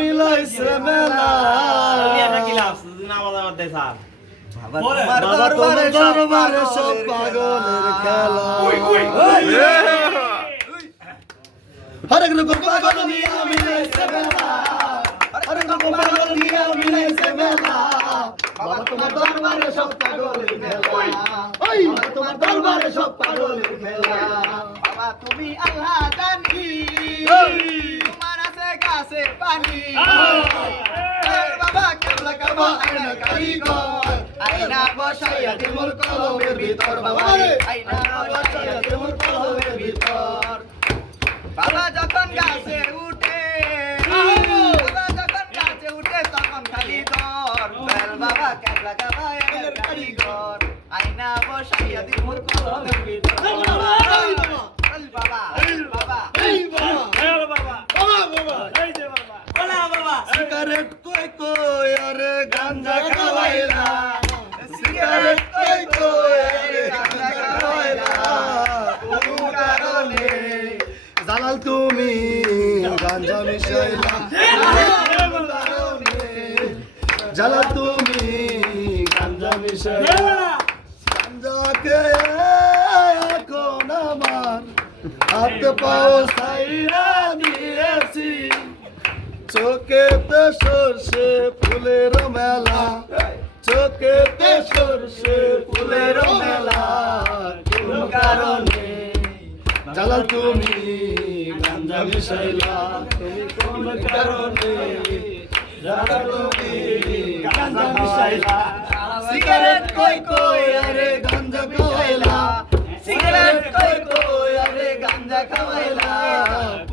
মিলাইছে মেলা বাবা তোমার দরবারে সব পাগলের খেলা হরেক রকম পাগল নিয়ে মিলাইছে মেলা হরেক রকম পাগল নিয়ে মিলাইছে মেলা বাবা তোমার দরবারে সব পাগলের খেলা বাবা তোমার দরবারে সব পাগলের খেলা বাবা তুমি আল্লাহ জানি তোমার আছে কাছে পানি বাবা কেবলা কাবা আয়না কারিগর আয়না বসাইয়া দিমুল কলমের ভিতর বাবা আয়না বসাইয়া দিমুল কলমের ভিতর বাবা যখন গাছে উঠে বাবা যখন গাছে উঠে তখন খালি দর বাবা কেবলা কাবা আয়না কারিগর আয়না বসাইয়া দিমুল কলমের ভিতর সিগারেট কই কই আরে গাঞ্জা খাওয়াইলা সিগারেট কই কই আরে গাঞ্জা খাওয়াইলা কোন কারণে জালাল তুমি গাঞ্জা মিশাইলা জালাল তুমি গাঞ্জা মিশাইলা গাঞ্জাকে এখন আমার হাত পাও সাইরা দিয়েছি চোখেতে সরষে ফুলের মেলা চোখেতে সরষে ফুলের মেলা কোন কারণে জালাল তুমি গাঞ্জা মিশাইলা তুমি কোন কারণে জালাল তুমি গাঞ্জা মিশাইলা সিগারেট কই কই আরে গাঞ্জা খাওয়াইলা সিগারেট কই কই আরে গাঞ্জা খাওয়াইলা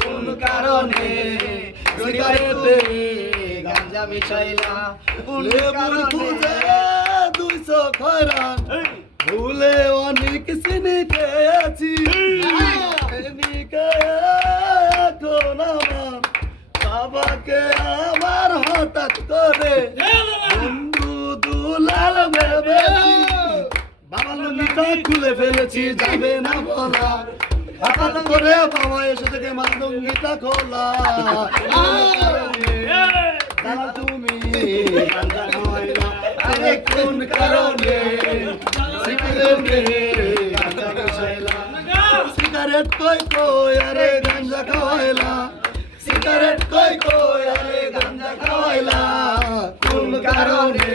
কোন কারণে সিগারেটে গাঞ্জা মিশাইলা লেবুর খুঁজে 200 খয়রান ভুলে অনেক চিনি খেয়েছি এখন আমার বাবাকে আমার হঠাৎ করে বন্ধু দুলাল ভেবেছি বাবার লুঙ্গিটা খুলে ফেলেছি যাবে না বলা হঠাৎ করে বাবা এসে থেকে মা লুঙ্গিটা খোলা তুমি গাঞ্জা খাওয়াইলা আরে কোন কারণে সিগারেট কই কই আরে গাঞ্জা খাওয়াইলা সিগারেট কই কই আরে গাঞ্জা খাওয়াইলা কোন কারণে